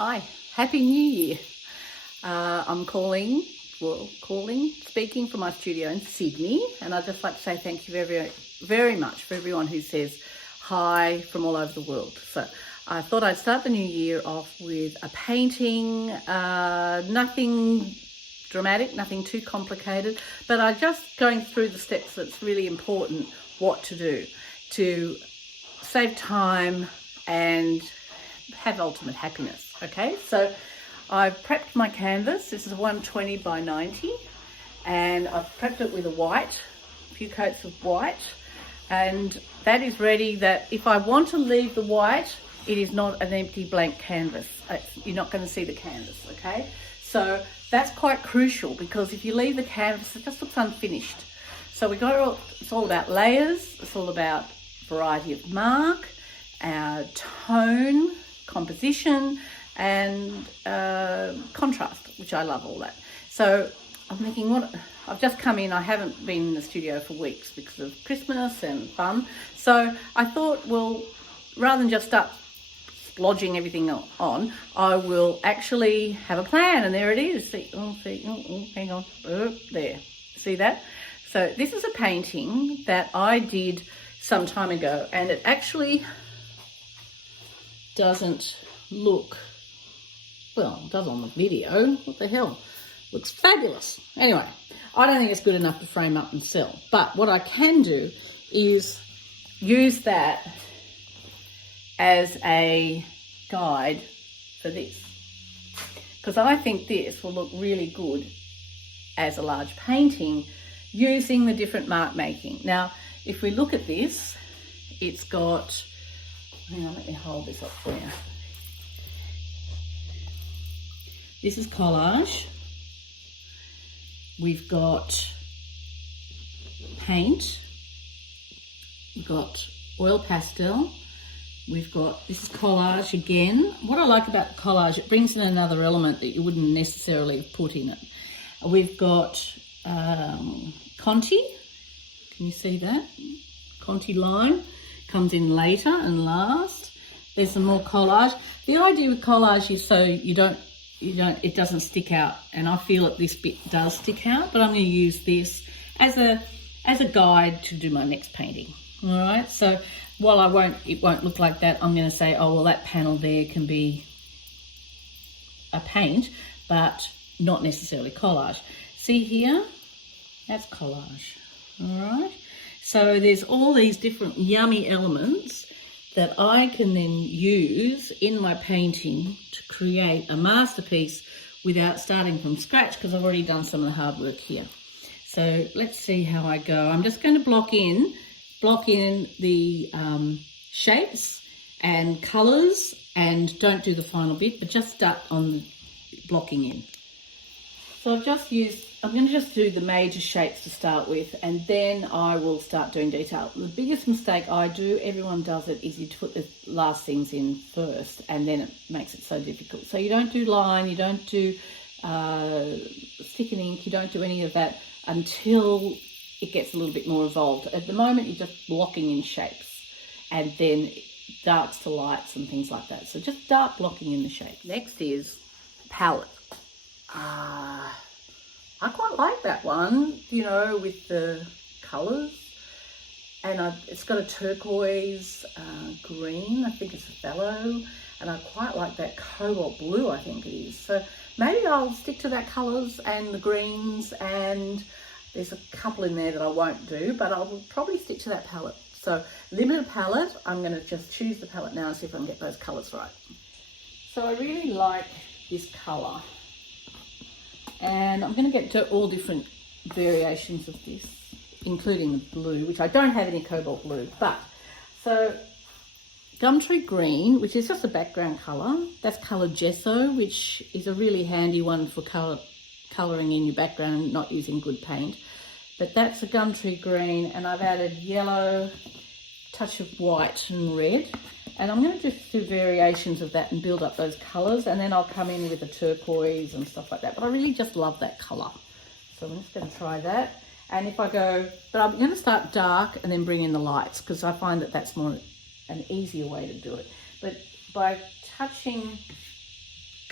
Hi, Happy New Year. I'm speaking from my studio in Sydney, and I'd just like to say thank you very, very much for everyone who says hi from all over the world. So I thought I'd start the new year off with a painting, nothing dramatic, nothing too complicated, but I'm just going through the steps that's really important what to do to save time and have ultimate happiness. Okay, so I've prepped my canvas. This is 120 by 90, and I've prepped it with a few coats of white, and that is ready. That if I want to leave the white, it is not an empty blank canvas. You're not going to see the canvas, okay? So that's quite crucial, because if you leave the canvas, it just looks unfinished. So it's all about layers, it's all about variety of mark, tone, composition, and contrast, which I love all that. So I'm thinking, I've just come in, I haven't been in the studio for weeks because of Christmas and fun. So I thought, well, rather than just start splodging everything on, I will actually have a plan. And there it is. Hang on. There. See that? So this is a painting that I did some time ago, and it actually doesn't look, well, it does on the video. What the hell? Looks fabulous. Anyway, I don't think it's good enough to frame up and sell. But what I can do is use that as a guide for this, because I think this will look really good as a large painting using the different mark making. Now, if we look at this, it's got, hang on, let me hold this up for you. This is collage. We've got paint. We've got oil pastel. We've got, this is collage again. What I like about collage, it brings in another element that you wouldn't necessarily have put in it. We've got Conti. Can you see that? Conti line comes in later and last. There's some more collage. The idea with collage is so it doesn't stick out, and I feel that this bit does stick out, but I'm going to use this as a guide to do my next painting. All right, so while it won't look like that, I'm going to say, oh well, that panel there can be a paint, but not necessarily collage. See here, that's collage. All right, so there's all these different yummy elements that I can then use in my painting to create a masterpiece without starting from scratch, because I've already done some of the hard work here. So let's see how I go. I'm just going to block in the shapes and colours, and don't do the final bit, but just start on blocking in. So I'm going to just do the major shapes to start with, and then I will start doing detail. The biggest mistake I do, everyone does it, is you put the last things in first, and then it makes it so difficult. So you don't do line, you don't do stick and ink, you don't do any of that until it gets a little bit more involved. At the moment, you're just blocking in shapes, and then darks to lights and things like that. So just start blocking in the shapes. Next is palette. I quite like that one, you know, with the colours, and it's got a turquoise, green, I think it's a phthalo, and I quite like that cobalt blue, I think it is. So maybe I'll stick to that colours and the greens, and there's a couple in there that I won't do, but I'll probably stick to that palette. So limited palette, I'm going to just choose the palette now and see if I can get those colours right. So I really like this colour, and I'm going to get to all different variations of this, including the blue, which I don't have any cobalt blue. But so Gumtree green, which is just a background colour. That's coloured gesso, which is a really handy one for colouring in your background, not using good paint. But that's a Gumtree green, and I've added yellow, touch of white and red. And I'm going to just do variations of that and build up those colours, and then I'll come in with the turquoise and stuff like that. But I really just love that colour. So I'm just going to try that. And if I go, but I'm going to start dark and then bring in the lights, because I find that that's more an easier way to do it. But by touching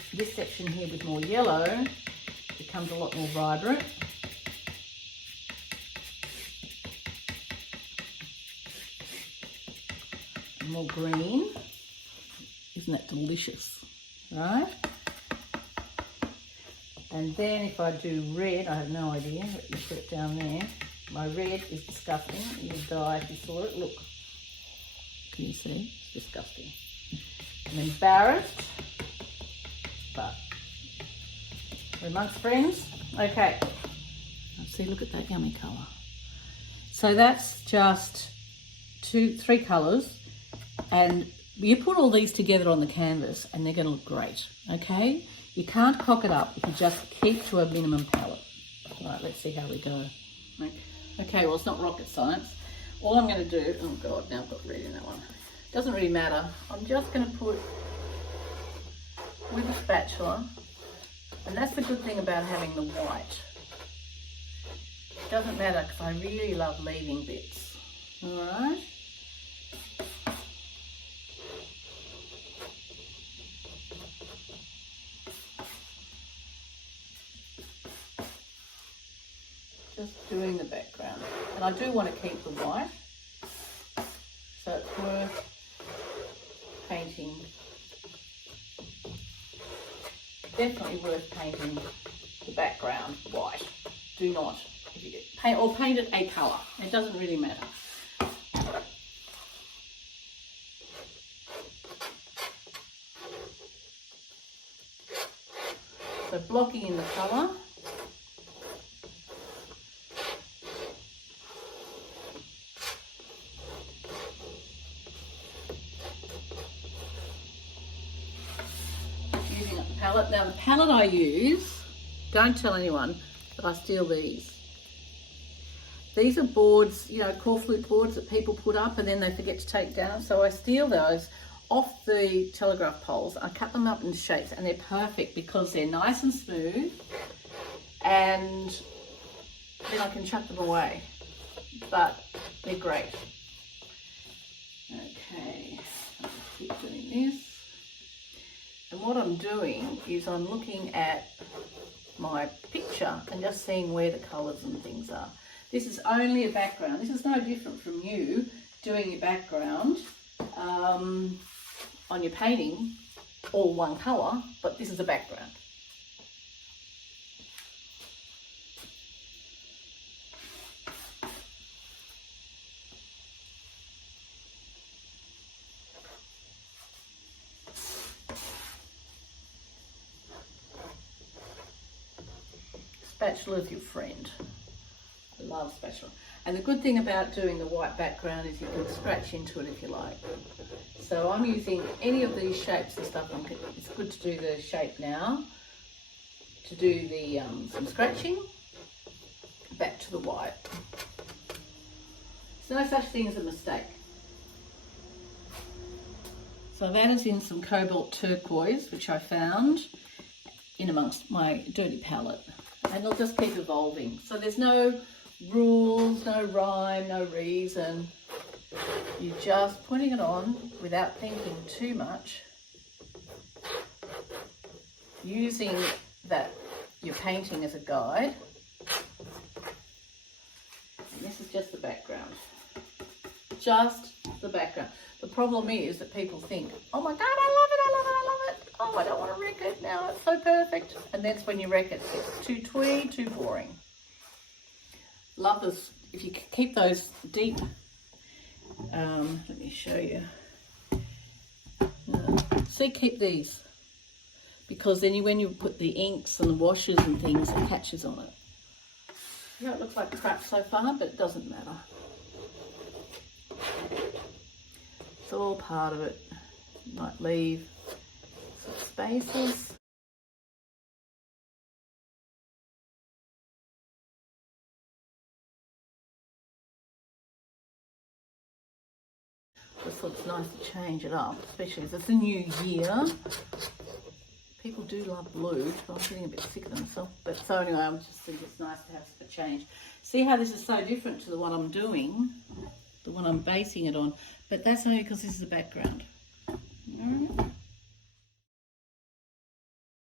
this section here with more yellow becomes a lot more vibrant. And more green. Isn't that delicious, right? And then if I do red, I have no idea, but you put it down there. My red is disgusting. You would die if you saw it. Look. Can you see? It's disgusting. I'm embarrassed, but we're amongst friends. Okay. See, look at that yummy colour. So that's just 3 colours, and you put all these together on the canvas and they're going to look great, okay? You can't cock it up if you just keep to a minimum palette. Right, let's see how we go. Okay, well, it's not rocket science. All I'm going to do, oh God, now I've got red in that one. Doesn't really matter. I'm just going to put with a spatula, and that's the good thing about having the white. It doesn't matter because I really love leaving bits. All right. Just doing the background, and I do want to keep the white, so it's worth painting. Definitely worth painting the background white. Do not, if you paint or paint it a colour. It doesn't really matter. So blocking in the colour. Palette. Now the palette I use, don't tell anyone, but I steal these. These are boards, you know, core flute boards that people put up and then they forget to take down. So I steal those off the telegraph poles. I cut them up in shapes and they're perfect because they're nice and smooth, and then I can chuck them away. But they're great. Okay, I'll just keep doing this. And what I'm doing is I'm looking at my picture and just seeing where the colours and things are. This is only a background. This is no different from you doing your background on your painting, all one colour, but this is a background. Spatula is your friend. I love spatula. And the good thing about doing the white background is you can scratch into it if you like. So I'm using any of these shapes and stuff. It's good to do the shape now, to do the some scratching, back to the white. There's no such thing as a mistake. So that is in some cobalt turquoise, which I found in amongst my dirty palette. And it'll just keep evolving. So there's no rules, no rhyme, no reason. You're just putting it on without thinking too much. Using that your painting as a guide. And this is just the background. Just the background. The problem is that people think, oh my God, I love it, I love it, I love it. Oh, I don't want to wreck it now, it's so perfect. And that's when you wreck it. It's too twee, too boring. Love this. If you keep those deep, let me show you. See, keep these. Because then when you put the inks and the washes and things, it catches on it. Yeah, it looks like crap so far, but it doesn't matter. It's all part of it. You might leave some spaces. Just thought it's nice to change it up, especially as it's a new year. People do love blue. I'm getting a bit sick of them myself. But so anyway, I just think it's nice to have a change. See how this is so different to the one I'm doing, the one I'm basing it on. But that's only because this is the background. All right.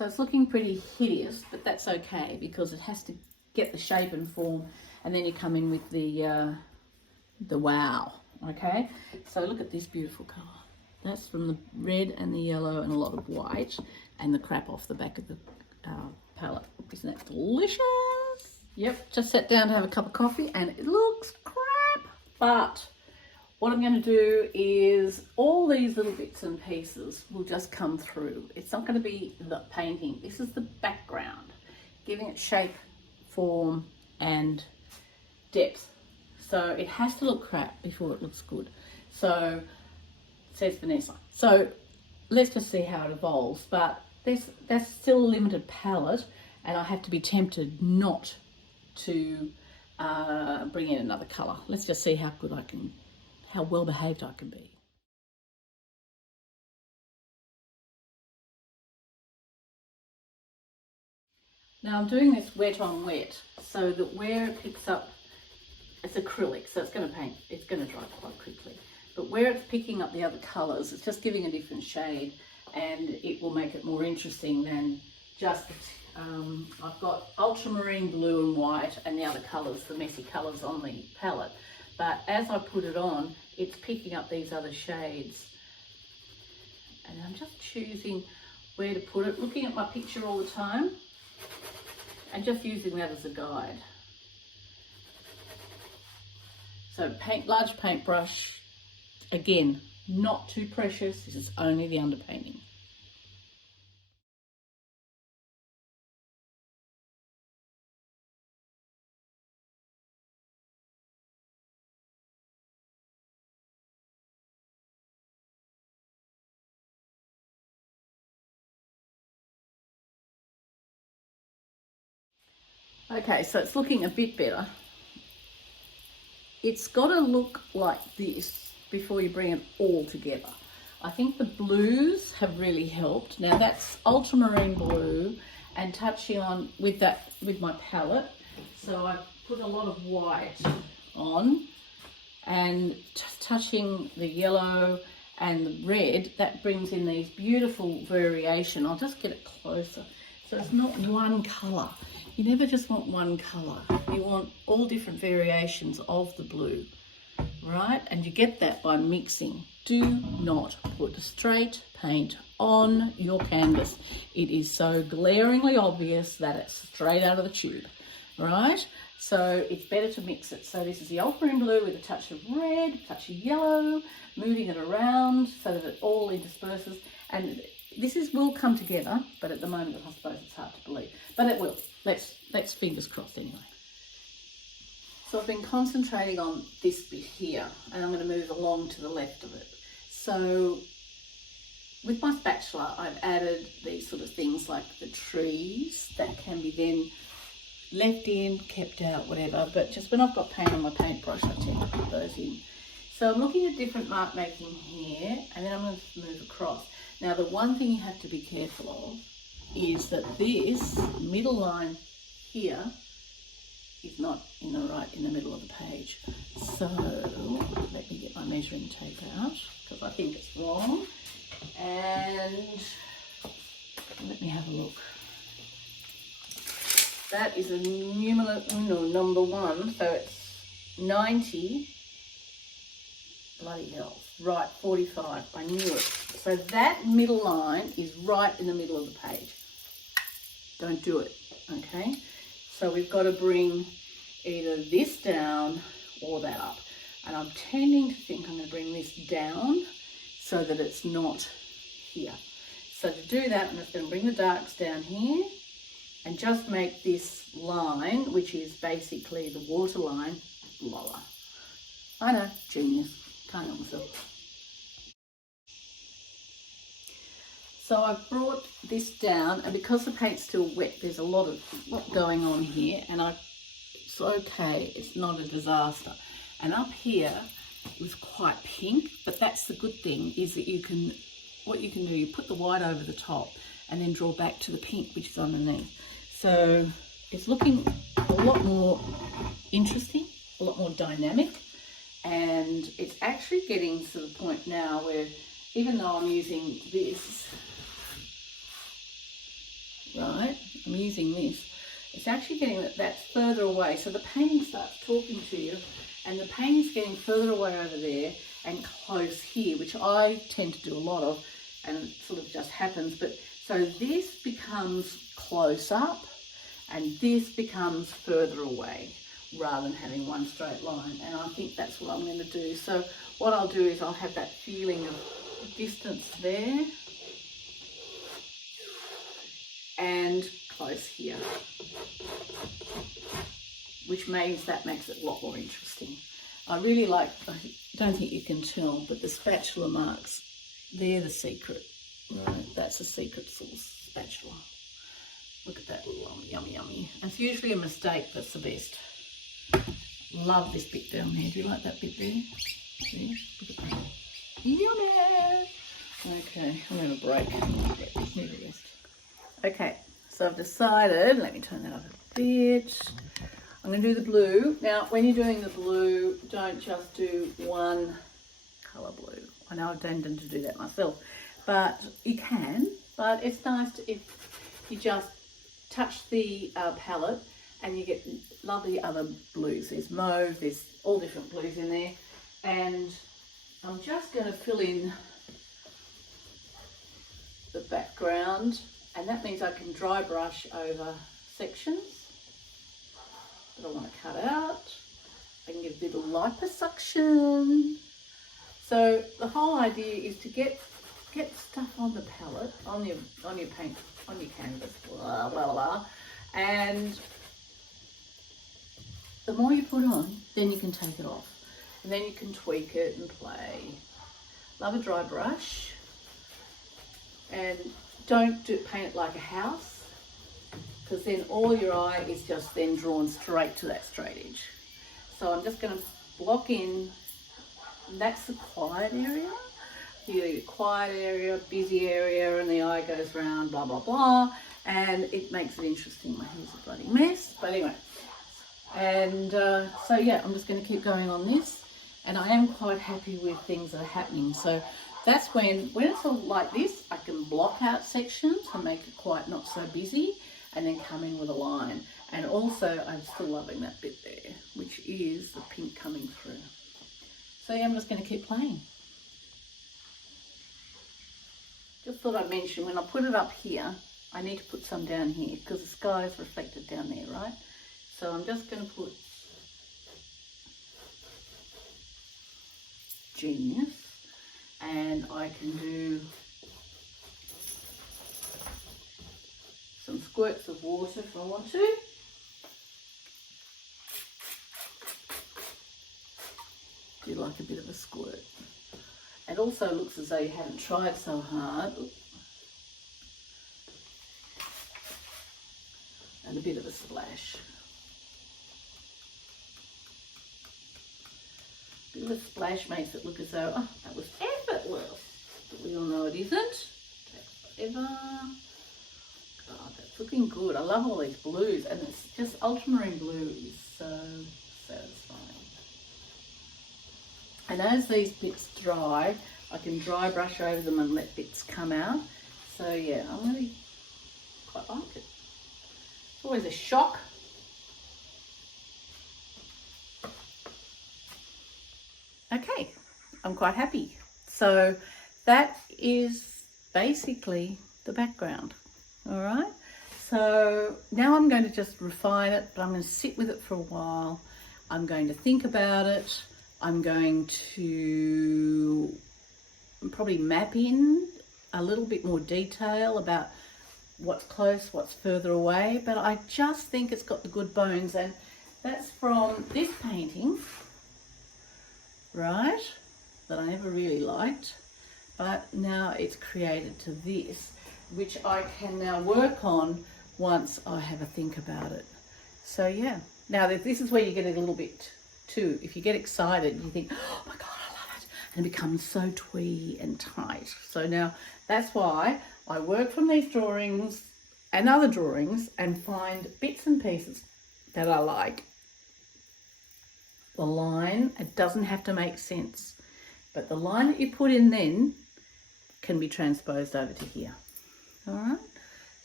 So it's looking pretty hideous, but that's okay because it has to get the shape and form, and then you come in with the wow. Okay, so look at this beautiful colour. That's from the red and the yellow and a lot of white and the crap off the back of the palette. Isn't that delicious? Yep, just sat down to have a cup of coffee and it looks crap. But what I'm going to do is all these little bits and pieces will just come through. It's not going to be the painting. This is the background, giving it shape, form and depth. So it has to look crap before it looks good. So, says Vanessa. So let's just see how it evolves. But that's still a limited palette, and I have to be tempted not to bring in another colour. Let's just see how good I can, how well behaved I can be. Now I'm doing this wet on wet so that where it picks up, it's acrylic, so it's going to dry quite quickly. But where it's picking up the other colours, it's just giving a different shade, and it will make it more interesting than just, I've got ultramarine blue and white and the other colours, the messy colours on the palette. But as I put it on, it's picking up these other shades. And I'm just choosing where to put it, looking at my picture all the time, and just using that as a guide. So large paintbrush, again, not too precious, this is only the underpainting. Okay, so it's looking a bit better. It's got to look like this before you bring it all together. I think the blues have really helped. Now that's ultramarine blue and touching on with my palette. So I put a lot of white on and just touching the yellow and the red, that brings in these beautiful variation. I'll just get it closer. So it's not one colour. You never just want one colour. You want all different variations of the blue, right? And you get that by mixing. Do not put straight paint on your canvas. It is so glaringly obvious that it's straight out of the tube, right? So it's better to mix it. So this is the ultramarine blue with a touch of red, a touch of yellow, moving it around so that it all intersperses. And this will come together, but at the moment I suppose it's hard to believe. But it will. Let's fingers crossed anyway. So I've been concentrating on this bit here, and I'm going to move along to the left of it. So with my spatula, I've added these sort of things like the trees that can be then left in, kept out, whatever. But just when I've got paint on my paintbrush, I tend to put those in. So I'm looking at different mark making here, and then I'm going to move across. Now the one thing you have to be careful of is that this middle line here is not in the middle of the page. So let me get my measuring tape out because I think it's wrong. And let me have a look. That is a numero uno, number one, so it's 90. Bloody hell, right, 45, I knew it. So that middle line is right in the middle of the page. Don't do it, okay? So we've got to bring either this down or that up. And I'm tending to think I'm going to bring this down so that it's not here. So to do that, I'm just going to bring the darks down here and just make this line, which is basically the water line, lower. I know, genius. Can't help myself. So I've brought this down, and because the paint's still wet, there's a lot going on here, and it's okay, it's not a disaster. And up here it was quite pink, but that's the good thing, is that what you can do, you put the white over the top and then draw back to the pink, which is underneath. So it's looking a lot more interesting, a lot more dynamic. And it's actually getting to the point now where even though I'm using this, right, I'm using this, it's actually getting that's further away. So the painting starts talking to you, and the painting's getting further away over there and close here, which I tend to do a lot of, and it sort of just happens. But so this becomes close up, and this becomes further away, rather than having one straight line. And I think that's what I'm going to do. So what I'll do is I'll have that feeling of distance there and close here, which makes it a lot more interesting. I really like, I don't think you can tell, but the spatula marks, they're the secret. Right, that's a secret sauce spatula. Look at that, yummy, yummy. And it's usually a mistake that's the best. Love this bit down there. Do you like that bit there? See? Look at that. Yummy! Okay, I'm going to break. Need a rest. Okay, so I've decided, let me turn that up a bit. I'm going to do the blue. Now, when you're doing the blue, don't just do one colour blue. I know I've tended to do that myself, but you can. But it's nice if you just touch the palette and you get lovely other blues. There's mauve, there's all different blues in there. And I'm just going to fill in the background, and that means I can dry brush over sections that I want to cut out. I can give a bit of liposuction. So the whole idea is to get stuff on the palette, on your paint, on your canvas, blah blah blah, and the more you put on, then you can take it off, and then you can tweak it and play. Love a dry brush, and don't paint it like a house, because then all your eye is just then drawn straight to that straight edge. So I'm just going to block in, that's the quiet area. You get a quiet area, busy area, and the eye goes round, blah, blah, blah, and it makes it interesting. My hair's a bloody mess, but anyway. And so yeah, I'm just going to keep going on this, and I am quite happy with things that are happening. So that's when it's all like this, I can block out sections and make it quite not so busy, and then come in with a line. And also, I'm still loving that bit there, which is the pink coming through. So yeah, I'm just going to keep playing. Just thought I'd mention, when I put it up here, I need to put some down here, because the sky is reflected down there, right? So I'm just going to put Genius, and I can do some squirts of water if I want to. Do like a bit of a squirt. It also looks as though you haven't tried so hard. And a bit of a splash. A bit of a splash makes it look as though, oh, that was effortless. But we all know it isn't. Takes forever. God, that's looking good. I love all these blues, and it's just ultramarine blue is so satisfying. And as these bits dry, I can dry brush over them and let bits come out. So yeah, I really quite like it. It's always a shock. Okay, I'm quite happy. So that is basically the background. All right. So now I'm going to just refine it, but I'm going to sit with it for a while. I'm going to think about it. I'm going to probably map in a little bit more detail about what's close, what's further away, but I just think it's got the good bones, and that's from this painting, right, that I never really liked, but now it's created to this, which I can now work on once I have a think about it. So yeah, now this is where you get a little bit too, if you get excited, you think, oh my God, I love it, and it becomes so twee and tight. So now that's why I work from these drawings and other drawings and find bits and pieces that I like. The line, it doesn't have to make sense, but the line that you put in then can be transposed over to here. All right,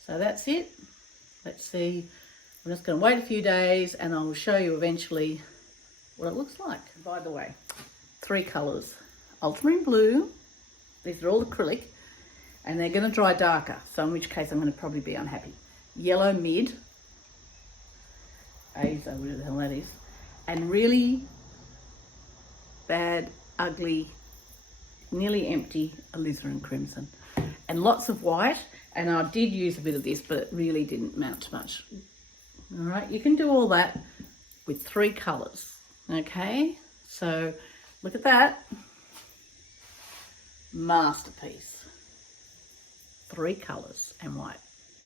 So that's it. Let's see. I'm just going to wait a few days and I'll show you eventually what it looks like. By the way, 3 colours. Ultramarine blue, these are all acrylic, and they're going to dry darker, so in which case I'm going to probably be unhappy. Yellow mid, Azo, whatever the hell that is, and really bad, ugly, nearly empty alizarin crimson. And lots of white, and I did use a bit of this, but it really didn't amount to much. All right, you can do all that with 3 colours, okay? So look at that. Masterpiece. 3 colours and white.